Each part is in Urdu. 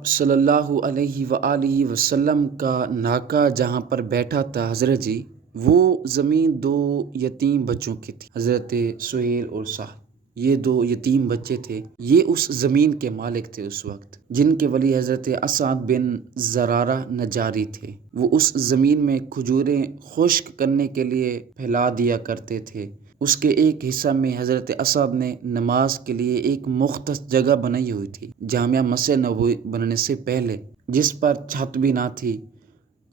آپ صلی اللہ علیہ وآلہ وسلم کا ناکہ جہاں پر بیٹھا تھا حضرت جی، وہ زمین دو یتیم بچوں کی تھی، حضرت سہیل اور سعد۔ یہ دو یتیم بچے تھے، یہ اس زمین کے مالک تھے اس وقت، جن کے ولی حضرت اسعد بن زرارہ نجاری تھے۔ وہ اس زمین میں کھجوریں خشک کرنے کے لیے پھیلا دیا کرتے تھے۔ اس کے ایک حصہ میں حضرت اسعد نے نماز کے لیے ایک مختص جگہ بنائی ہوئی تھی، جامع مسجد نبوی بننے سے پہلے، جس پر چھت بھی نہ تھی،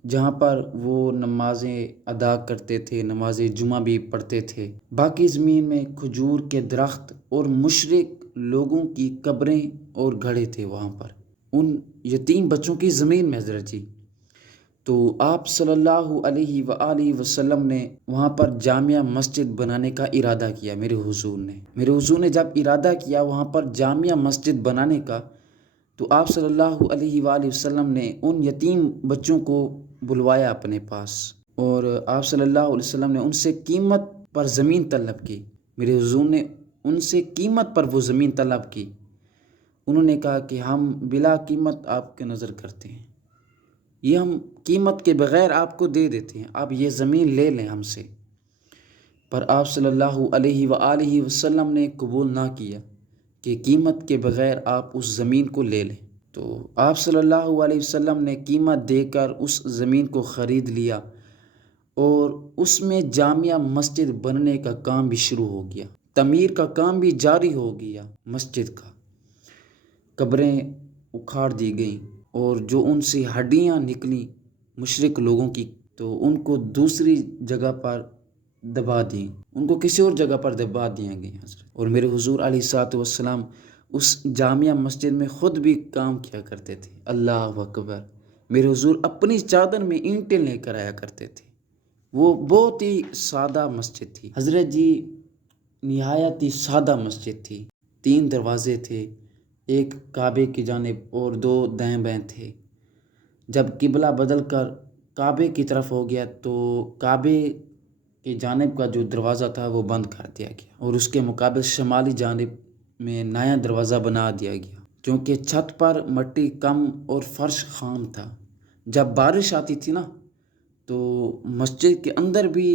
جہاں پر وہ نمازیں ادا کرتے تھے، نماز جمعہ بھی پڑھتے تھے۔ باقی زمین میں کھجور کے درخت اور مشرک لوگوں کی قبریں اور گھڑے تھے وہاں پر، ان یتیم بچوں کی زمین میں حضرت جی۔ تو آپ صلی اللہ علیہ وآلہ وسلم نے وہاں پر جامع مسجد بنانے کا ارادہ کیا۔ میرے حضور نے جب ارادہ کیا وہاں پر جامع مسجد بنانے کا، تو آپ صلی اللہ علیہ وآلہ وسلم نے ان یتیم بچوں کو بلوایا اپنے پاس، اور آپ صلی اللہ علیہ وسلم نے ان سے قیمت پر زمین طلب کی۔ میرے حضور نے ان سے قیمت پر وہ زمین طلب کی۔ انہوں نے کہا کہ ہم بلا قیمت آپ کے نظر کرتے ہیں، یہ ہم قیمت کے بغیر آپ کو دے دیتے ہیں، آپ یہ زمین لے لیں ہم سے۔ پر آپ صلی اللہ علیہ وآلہ وسلم نے قبول نہ کیا کہ قیمت کے بغیر آپ اس زمین کو لے لیں۔ تو آپ صلی اللہ علیہ وسلم نے قیمت دے کر اس زمین کو خرید لیا، اور اس میں جامع مسجد بننے کا کام بھی شروع ہو گیا، تعمیر کا کام بھی جاری ہو گیا مسجد کا۔ قبریں اکھاڑ دی گئیں، اور جو ان سے ہڈیاں نکلیں مشرک لوگوں کی، تو ان کو دوسری جگہ پر دبا دیں، ان کو کسی اور جگہ پر دبا دیا گیا حضرت۔ اور میرے حضور علیہ الصلوۃ والسلام اس جامع مسجد میں خود بھی کام کیا کرتے تھے۔ اللہ اکبر! میرے حضور اپنی چادر میں اینٹیں لے کر آیا کرتے تھے۔ وہ بہت ہی سادہ مسجد تھی حضرت جی، نہایت ہی سادہ مسجد تھی۔ 3 دروازے تھے، ایک کعبے کی جانب اور 2 دائیں بائیں تھے۔ جب قبلہ بدل کر کعبے کی طرف ہو گیا تو کعبے کی جانب کا جو دروازہ تھا وہ بند کر دیا گیا، اور اس کے مقابل شمالی جانب میں نیا دروازہ بنا دیا گیا، کیونکہ چھت پر مٹی کم اور فرش خام تھا۔ جب بارش آتی تھی نا تو مسجد کے اندر بھی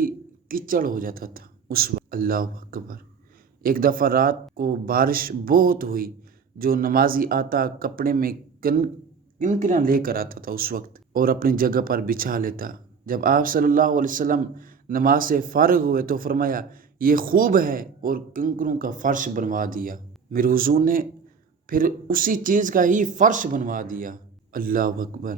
کیچڑ ہو جاتا تھا اس وقت۔ اللہ اکبر! ایک دفعہ رات کو بارش بہت ہوئی، جو نمازی آتا کپڑے میں کنکریاں لے کر آتا تھا اس وقت، اور اپنی جگہ پر بچھا لیتا۔ جب آپ صلی اللہ علیہ وسلم نماز سے فارغ ہوئے تو فرمایا، یہ خوب ہے، اور کنکروں کا فرش بنوا دیا۔ میرے حضور نے پھر اسی چیز کا ہی فرش بنوا دیا۔ اللہ اکبر!